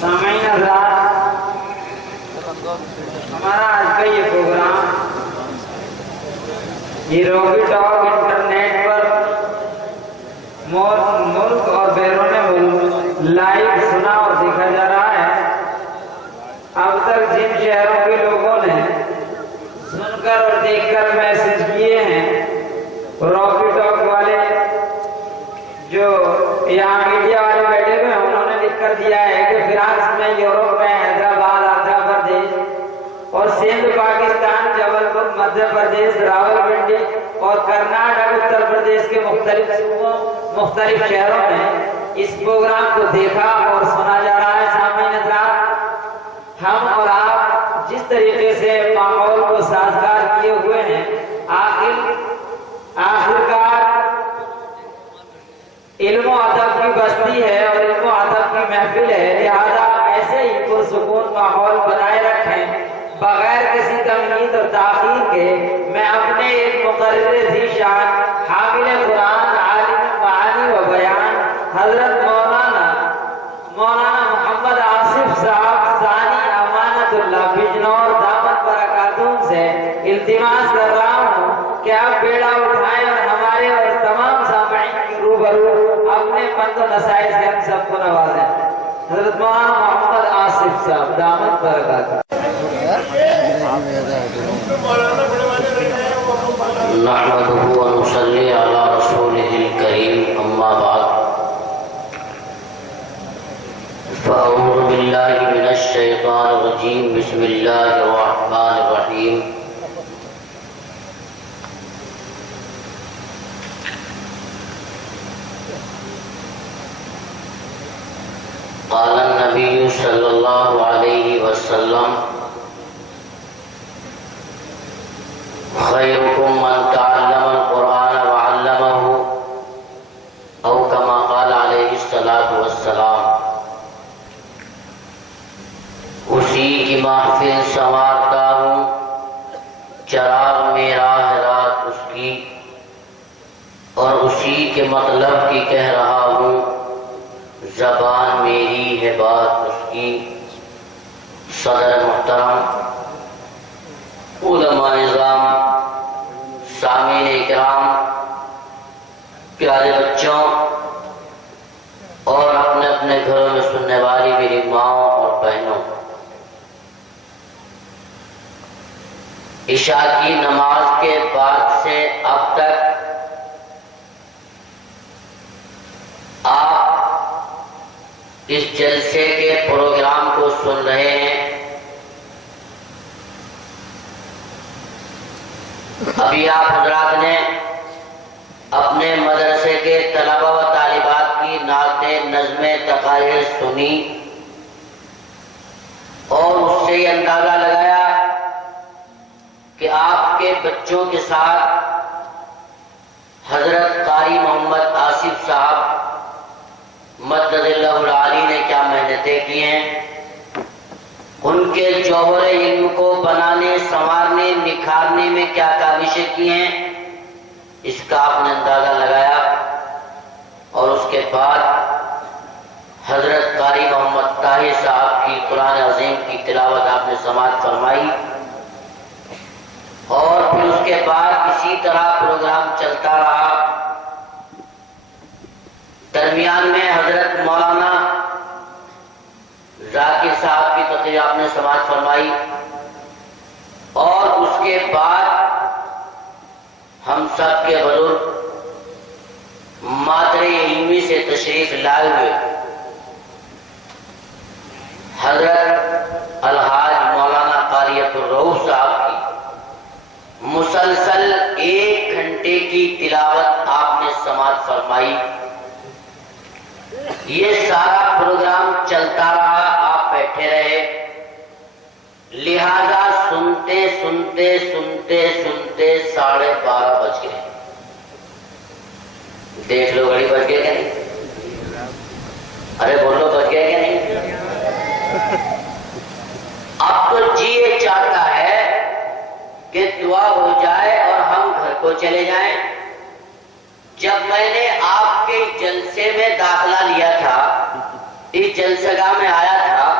سامعین حضرات، ہمارا آج کا یہ پروگرام یہ روبی ٹاک انٹرنیٹ پر ملک اور بیرون ملک لائیو سنا اور دیکھا جا رہا ہے۔ اب تک جن شہروں کے لوگوں نے سن کر اور دیکھ کر میسج کیے ہیں، روبی ٹاک والے جو یہاں میڈیا والے بیٹھے ہوئے ہیں، انہوں نے لکھ کر دیا ہے کہ فرانس میں، یورپ میں، حیدرآباد آندھرا پردیش اور سندھ پاکستان، جبل پور مدھیہ پردیش، راولپنڈی اور کرناٹک اتر پردیش کے مختلف صوبوں مختلف شہروں میں اس پروگرام کو دیکھا اور سنا جا رہا ہے۔ سامعین حضرات، ہم اور آپ جس طریقے سے ماحول کو سازگار کیے ہوئے ہیں، آخرکار علم و ادب کی بستی ہے اور علم و ادب کی محفل ہے، لہذا ایسے ہی پرسکون ماحول بنائے رکھیں بغیر کسی تمہید اور تاخیر کے۔ میں اپنے ایک مقرر ذی شان، حامل قرآن، عالم معانی و بیان، حضرت مولانا محمد آصف صاحب ثانی امانت اللہ بجنور دامت برکاتہم سے التماس کر رہا ہوں کہ آپ بیڑا اٹھائیں اور ہمارے اور تمام سامعین کی روبرو اپنے پند و نصائح سے ہم سب کو نوازیں۔ حضرت مولانا محمد آصف صاحب دامت برکاتہم۔ نحمده ونصلي على رسوله الكريم، اما بعد، فاعوذ بالله من الشيطان الرجيم، بسم الله الرحمن الرحيم۔ قال النبي صلى الله عليه وسلم: خيركم من تعلم القرآن وعلمه، او كما قال عليه الصلاة والسلام۔ اسی کی محفل سنوارتا ہوں، چراغ میرا ہے رات اس کی، اور اسی کے مطلب کی کہہ رہا ہوں، زبان میری ہے بات اس کی۔ صدر محترم، علماء نظام، سامعین اکرام، پیارے بچوں اور اپنے اپنے گھروں میں سننے والی میری ماؤں اور بہنوں، عشاء کی نماز کے بعد سے اب تک آپ اس جلسے کے پروگرام کو سن رہے ہیں۔ ابھی آپ حضرات نے اپنے مدرسے کے طلبہ و طالبات کی نعتیں، نظمیں، تقاریر سنی اور اس سے یہ اندازہ لگایا کہ آپ کے بچوں کے ساتھ حضرت قاری محمد آصف صاحب مدد اللہ العالی نے کیا محنتیں کی ہیں، ان کے جوہر علم کو بنانے، سنوارنے، نکھارنے میں کیا کاوشیں کی ہیں، اس کا آپ نے اندازہ لگایا۔ اور اس کے بعد حضرت قاری محمد طاہر صاحب کی قرآن عظیم کی تلاوت آپ نے سماعت فرمائی، اور پھر اس کے بعد اسی طرح پروگرام چلتا رہا۔ درمیان میں حضرت مولانا ذاکر صاحب کی تقریر آپ نے سماعت فرمائی، اور اس کے بعد ہم سب کے بزرگ مادر علمی سے تشریف لائے ہوئے حضرت الحاج مولانا قاری عبدالرؤوف صاحب کی مسلسل 1 گھنٹے کی تلاوت آپ نے سماعت فرمائی۔ یہ سارا پروگرام چلتا رہا، آپ بیٹھے رہے، لہذا سنتے سنتے سنتے سنتے 12:30 بج گئے۔ دیکھ لو گھڑی بج گئے کہ نہیں؟ ارے بولو، بج گئے کہ نہیں؟ اب تو جی یہ چاہتا ہے کہ دعا ہو جائے اور ہم گھر کو چلے جائیں۔ جب میں نے آپ کے جلسے میں داخلہ لیا تھا، اس جلسگاہ میں آیا تھا،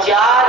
4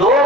2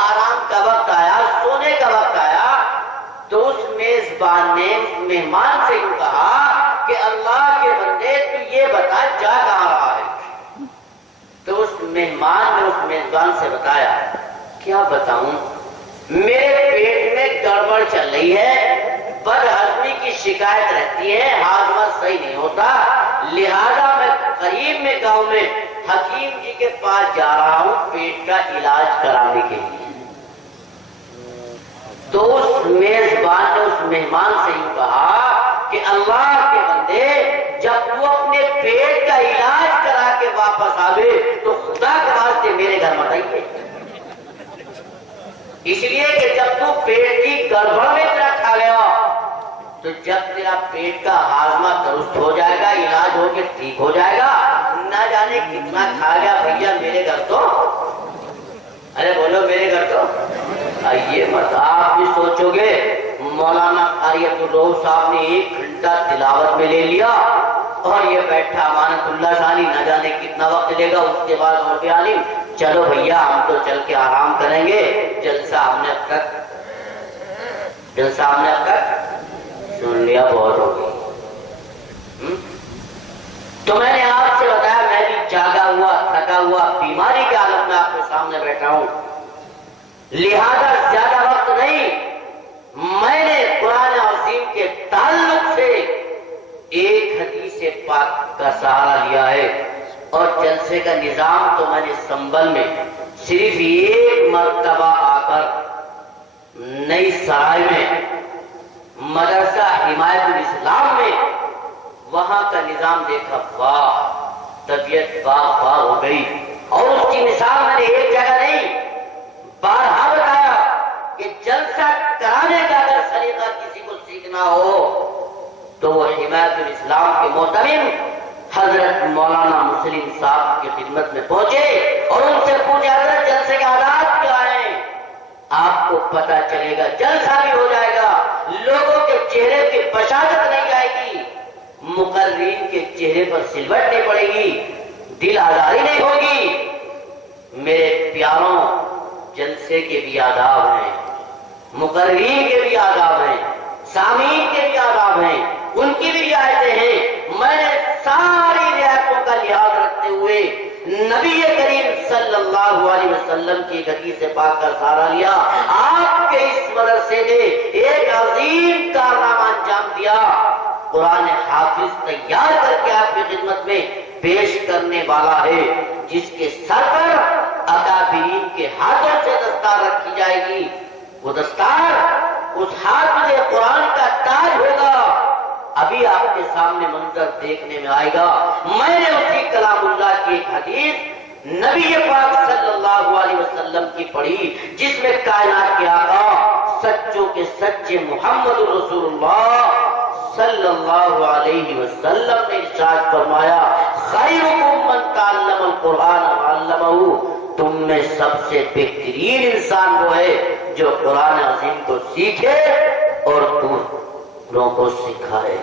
آرام کا وقت آیا، سونے کا وقت آیا، تو اس میزبان نے اس مہمان سے یوں کہا کہ اللہ کے بندے تو یہ بتا جا کہاں رہا ہے؟ تو اس مہمان نے اس میزبان سے بتایا، کیا بتاؤں، میرے پیٹ میں گڑبڑ چل رہی ہے، بد ہضمی کی شکایت رہتی ہے، ہاضمہ صحیح نہیں ہوتا، لہذا میں قریب میں گاؤں میں حکیم جی کے پاس جا رہا ہوں پیٹ کا علاج کرانے کے لیے۔ تو اس میزبان نے اس مہمان سے یوں کہا کہ اللہ کے بندے جب تو اپنے پیٹ کا علاج کرا کے واپس آوے تو خدا کے واسطے میرے گھر مت آئیے، اس لیے کہ جب تو پیٹ کی گڑبڑ میں تیرا کھا گیا تو جب تیرا پیٹ کا ہاضمہ درست ہو جائے گا، علاج ہو کے ٹھیک ہو جائے گا، نہ جانے کتنا کھا گیا بھیا میرے گھر تو، ارے بولو میرے گھر تو آئیے مت۔ آپ بھی سوچو گے مولانا قاری عبدالرؤوف صاحب نے 1 گھنٹہ تلاوت میں لے لیا اور یہ بیٹھا امانت اللہ ثانی نہ جانے کتنا وقت لے گا، اس کے بعد اور عالم چلو بھیا ہم تو چل کے آرام کریں گے، جلسہ ہم نے اب تک سن لیا، بہت ہو گئی۔ تو میں نے آپ سے بتایا میں بھی جاگا ہوا تھکا ہوا بیماری کے عالم میں آپ کے سامنے بیٹھا ہوں، لہذا زیادہ وقت نہیں، میں نے قرآن عظیم کے تعلق سے ایک حدیث پاک کا سہارا لیا ہے، اور جلسے کا نظام تو میں نے سنبل میں صرف 1 مرتبہ آ کر نئی سرائے میں مدرسہ حمایت الاسلام میں وہاں کا نظام دیکھا، واہ طبیعت واہ ہو گئی، اور اس کی مثال میں نے ایک جگہ نہیں بارہا بتایا کہ جلسہ کرانے کا اگر سلیقہ کسی کو سیکھنا ہو تو وہ حمایت الاسلام کے محترم حضرت مولانا مسلم صاحب کی خدمت میں پہنچے اور ان سے پوچھے حضرت جلسے کے آداب کیا ہیں؟ آپ کو پتہ چلے گا، جلسہ بھی ہو جائے گا، لوگوں کے چہرے پہ بشاشت نہیں جائے گی، مقررین کے چہرے پر سلوٹ نہیں پڑے گی، دل آزاری نہیں ہوگی۔ میرے پیاروں، جلسے کے بھی آداب ہیں، مقررین کے بھی آداب ہیں، سامعین کے بھی آداب ہیں، ان کی بھی رعایتیں ہیں۔ میں نے ساری رعایتوں کا لحاظ رکھتے ہوئے نبی کریم صلی اللہ علیہ وسلم کی ایک حدیث پاک کا سہارا لیا۔ آپ کے اس مدرسے نے ایک عظیم کارنامہ انجام دیا، قرآن حافظ تیار کر کے آپ کی خدمت میں پیش کرنے والا ہے، جس کے سر پر اکابرین کے ہاتھوں سے دستار رکھی جائے گی، وہ دستار اس حافظ قرآن کا تاج ہوگا۔ ابھی آپ کے سامنے منظر دیکھنے میں آئے گا۔ میں نے اسی کلام اللہ کی ایک حدیث نبی پاک صلی اللہ علیہ وسلم کی پڑھی، جس میں کائنات کے آقا سچوں کے سچے محمد رسول اللہ صلی اللہ علیہ وسلم نے ارشاد فرمایا، خیرکم من تعلم القرآن وعلمہ، تم میں سب سے بہترین انسان وہ ہے جو قرآن عظیم کو سیکھے اور دوسروں کو سکھائے۔